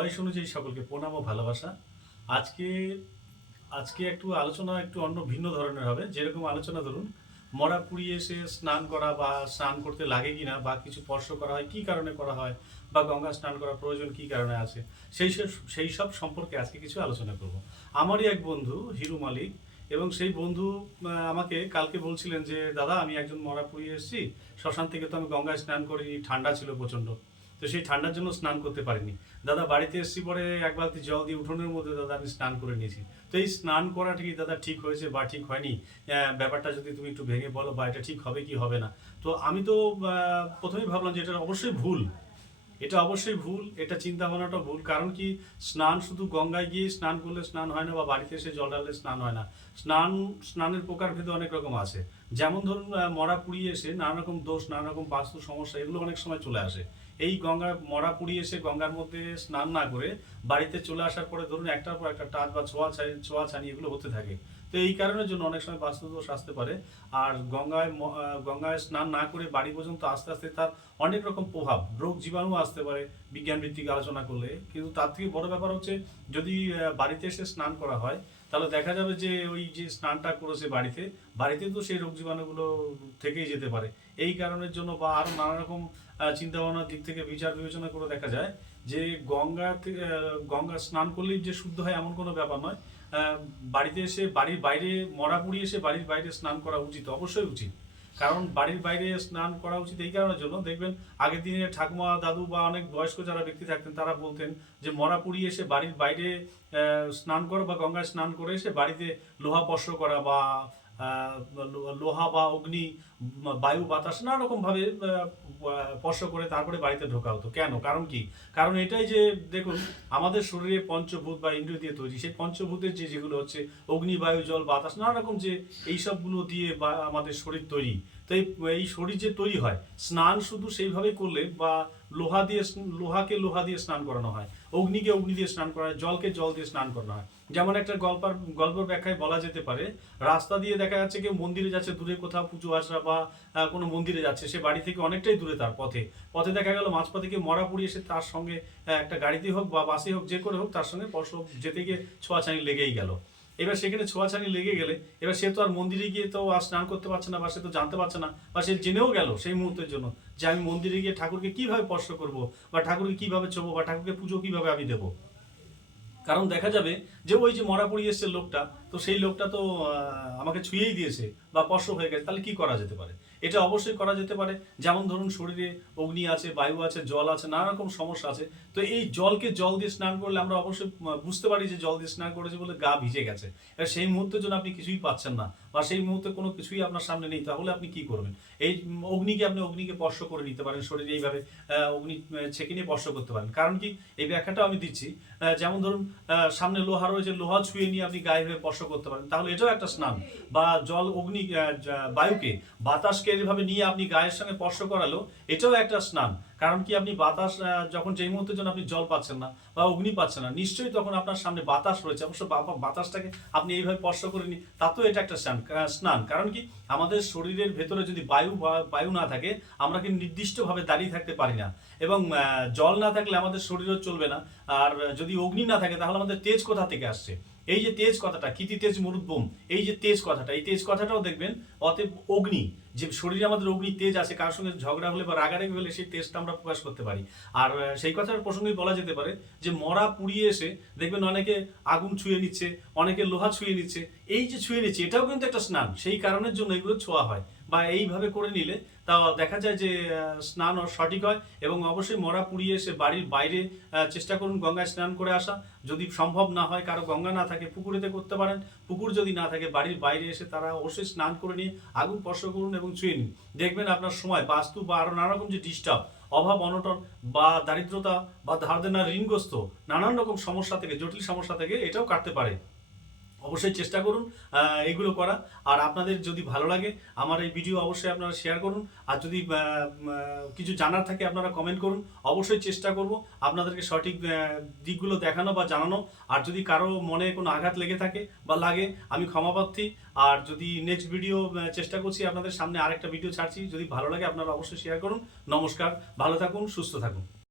বয়স অনুযায়ী সকলকে প্রণাম ও ভালোবাসা। আজকে আজকে আলোচনা একটু অন্য ভিন্ন ধরনের হবে। যেরকম আলোচনা ধরুন, মরা পুড়িয়ে এসে স্নান করা বা স্নান করতে লাগে কিনা বা কিছু স্পর্শ করা হয় কী কারণে করা হয় বা গঙ্গা স্নান করার প্রয়োজন কী কারণে আছে, সেই সব সম্পর্কে আজকে কিছু আলোচনা করব। আমারই এক বন্ধু হিরু মালিক, এবং সেই বন্ধু আমাকে কালকে বলছিলেন যে দাদা, আমি একজন মরা পুড়িয়ে এসেছি শ্মশান থেকে, তো আমি গঙ্গায় স্নান করিনি, ঠান্ডা ছিল প্রচণ্ড, তো সেই ঠান্ডার জন্য স্নান করতে পারিনি। দাদা, বাড়িতে এসেছি পরে এক বালতি জল দিয়ে উঠোনের মধ্যে দাদা আমি স্নান করে নিয়েছি। তো এই স্নান করাটা কি দাদা ঠিক হয়েছে বা ঠিক হয়নি, ব্যাপারটা যদি তুমি একটু ভেঙে বলো, বা এটা ঠিক হবে কি হবে না। তো আমি তো প্রথমেই ভাবলাম যে এটা অবশ্যই ভুল, এটা অবশ্যই ভুল, এটা চিন্তা ভাবনাটা ভুল। কারণ কি, স্নান শুধু গঙ্গায় গিয়ে স্নান করলে স্নান হয় না, বা বাড়িতে এসে জল ঢাললে স্নান হয় না। স্নানের প্রকারভেদে অনেক রকম আছে। যেমন ধরুন, মরা পুড়িয়ে এসে নানা রকম দোষ, নানা রকম বাস্তু সমস্যা, এগুলো অনেক সময় চলে আসে। এই মরা পুড়িয়ে এসে গঙ্গার মধ্যে স্নান না করে বাড়িতে চলে আসার পরে ধরুন একটার পর একটা টাচ বা ছোঁয়াছানি এগুলো হতে থাকে। তো এই কারণের জন্য অনেক সময় বাস্তুদোষ আসতে পারে। আর গঙ্গায় স্নান না করে বাড়ি পর্যন্ত আস্তে আস্তে তার অনেক রকম প্রভাব, রোগ জীবাণু আসতে পারে বিজ্ঞান ভিত্তিক আলোচনা করলে। কিন্তু তার থেকে বড় ব্যাপার হচ্ছে, যদি বাড়িতে এসে স্নান করা হয়, তাহলে দেখা যাবে যে ওই যে স্নানটা করেছে বাড়িতে তো সেই রোগ জীবাণুগুলো থেকেই যেতে পারে। এই কারণের জন্য বা আরও নানা রকম চিন্তা ভাবনার দিক থেকে বিচার বিবেচনা করে দেখা যায় যে গঙ্গা স্নান করলেই যে শুদ্ধ হয় এমন কোনো ব্যাপার নয়। বাড়িতে এসে বাড়ির বাইরে মরা পুড়িয়ে এসে বাড়ির বাইরে স্নান করা উচিত, অবশ্যই উচিত। কারণ বাড়ির বাইরে স্নান করা উচিত এই কারণের জন্য, দেখবেন আগের দিনে ঠাকুমা দাদু বা অনেক বয়স্ক যারা ব্যক্তি থাকতেন তারা বলতেন যে মরা পুড়িয়ে এসে বাড়ির বাইরে স্নান করা বা গঙ্গায় স্নান করে এসে বাড়িতে লোহা স্পর্শ করা বা লোহা বা অগ্নি, বায়ু বাতাস নানা রকমভাবে স্পর্শ করে তারপরে বাড়িতে ঢোকা হতো। কেন? কারণ কি? কারণ এটাই যে দেখুন, আমাদের শরীরে পঞ্চভূত বা ইন্দ্রিয় দিয়ে তৈরি, সেই পঞ্চভূতের যেগুলো হচ্ছে অগ্নি, বায়ু, জল, বাতাস, নানা রকম যে এইসবগুলো দিয়ে বা আমাদের শরীর তৈরি। তো এই শরীর যে তৈরি হয়, স্নান শুধু সেইভাবে করলে বা লোহাকে লোহা দিয়ে স্নান করানো হয়, অগ্নিকে অগ্নি দিয়ে স্নান করা হয়, জলকে জল দিয়ে স্নান করানো হয়। যেমন একটা গল্পের ব্যাখ্যায় বলা যেতে পারে, রাস্তা দিয়ে দেখা যাচ্ছে কেউ মন্দিরে যাচ্ছে, দূরে কোথাও পুজো আচরা বা কোনো মন্দিরে যাচ্ছে, সে বাড়ি থেকে অনেকটাই দূরে, তার পথে দেখা গেল মাঝপথে কেউ মরা পুড়িয়ে এসে তার সঙ্গে একটা গাড়িতে হোক বা বাসে হোক, যে করে হোক, তার সঙ্গে যেতে গিয়ে ছোঁয়াছানি লেগেই গেল। এবার সেখানে ছোঁয়াছানি লেগে গেলে এবার সে তো আর মন্দিরে গিয়ে তো আর স্নান করতে পারছে না, বা সে তো জানতে পারছে না, বা সে জেনেও গেল সেই মুহূর্তের জন্য যে আমি মন্দিরে গিয়ে ঠাকুরকে কিভাবে স্পর্শ করবো, বা ঠাকুরকে কিভাবে ছোবো, বা ঠাকুরকে পুজো কিভাবে আমি দেবো। কারণ দেখা যাবে যে ওই যে মরা পড়িয়ে এসছে লোকটা, তো সেই লোকটা তো আমাকে ছুঁয়েই দিয়েছে বা স্পর্শ হয়ে গেছে, তাহলে কি করা যেতে পারে? এটা অবশ্যই করা যেতে পারে। যেমন ধরুন, শরীরে অগ্নি আছে, বায়ু আছে, জল আছে, নানা রকম সমস্যা আছে। তো এই জলকে জল দিয়ে স্নান করলে আমরা অবশ্যই বুঝতে পারি যে জল দিয়ে স্নান করেছে বলে গা ভিজে গেছে। এবার সেই মুহূর্তের জন্য আপনি কিছুই পাচ্ছেন না, বা সেই মুহূর্তে কোনো কিছুই আপনার সামনে নেই, তাহলে আপনি কি করবেন? এই অগ্নিকে স্পর্শ করে নিতে পারেন শরীরে, এইভাবে অগ্নি ছেঁকে নিয়ে স্পর্শ করতে পারেন। কারণ কি, এই ব্যাখ্যাটাও আমি দিচ্ছি। যেমন ধরুন, সামনে লোহা রয়েছে, লোহা ছুঁয়ে নিয়ে আপনি গায়ে হয়ে স্পর্শ করতে পারেন, তাহলে এটাও একটা স্নান। বা জল, অগ্নি, বায়ুকে, বাতাসকে এভাবে নিয়ে আপনি গায়ের সঙ্গে স্পর্শ করালো, এটাও একটা স্নান। কারণ কি, আপনি বাতাস যখন যেই মুহূর্তের জন্য আপনি জল পাচ্ছেন না বা অগ্নি পাচ্ছেন না, নিশ্চয়ই তখন আপনার সামনে বাতাস রয়েছে, অবশ্য বাতাসটাকে আপনি এইভাবে স্পর্শ করে নিন, তাতেও এটা একটা স্নান। কারণ কি, আমাদের শরীরের ভেতরে যদি বায়ু না থাকে, আমরা কিন্তু নির্দিষ্টভাবে দাঁড়িয়ে থাকতে পারি না, এবং জল না থাকলে আমাদের শরীরও চলবে না। আর যদি অগ্নি না থাকে, তাহলে আমাদের তেজ কোথা থেকে আসছে? এই যে তেজ কথাটা, কিতি তেজ মরুদ্বোম, এই যে তেজ কথাটা, এই তেজ কথাটাও দেখবেন, অতএব অগ্নি, যে শরীরে আমাদের অগ্নি তেজ আছে, কার সঙ্গে ঝগড়া হলে বা রাগারাগি হলে সেই তেজটা আমরা প্রকাশ করতে পারি। আর সেই কথার প্রসঙ্গে বলা যেতে পারে যে মরা পুড়িয়ে এসে দেখবেন অনেকে আগুন ছুঁয়ে নিচ্ছে, অনেকে লোহা ছুঁয়ে নিচ্ছে। এই যে ছুঁয়ে নিচ্ছে, এটাও কিন্তু একটা স্নান, সেই কারণের জন্য এগুলো ছোঁয়া হয়। বা এইভাবে করে নিলে তা দেখা যায় যে স্নান সঠিক হয়। এবং অবশ্যই মরা পুড়িয়ে এসে বাড়ির বাইরে চেষ্টা করুন গঙ্গায় স্নান করে আসা। যদি সম্ভব না হয়, কারো গঙ্গা না থাকে, পুকুরেতে করতে পারেন। পুকুর যদি না থাকে, বাড়ির বাইরে এসে তারা অবশ্যই স্নান করে নিয়ে আগুন স্পর্শ করুন এবং ছুঁয়ে নিন। দেখবেন আপনার সময়, বাস্তু বা আরো নানা রকম যে ডিস্টার্ব, অভাব অনটন বা দারিদ্রতা বা ধার দেনা ঋণগ্রস্ত নানান রকম সমস্যা থেকে, জটিল সমস্যা থেকে এটাও কাটতে পারে। অবশ্যই চেষ্টা করুন এগুলো করা। আর আপনাদের যদি ভালো লাগে আমার এই ভিডিও, অবশ্যই আপনারা শেয়ার করুন। আর যদি কিছু জানার থাকে, আপনারা কমেন্ট করুন। অবশ্যই চেষ্টা করব আপনাদেরকে সঠিক দিকগুলো দেখানো বা জানানো। আর যদি কারো মনে কোনো আঘাত লেগে থাকে বা লাগে, আমি ক্ষমাপ্রার্থী। আর যদি নেক্সট ভিডিও চেষ্টা করছি, আপনাদের সামনে আরেকটা ভিডিও ছাড়ছি, যদি ভালো লাগে আপনারা অবশ্যই শেয়ার করুন। নমস্কার, ভালো থাকুন, সুস্থ থাকুন।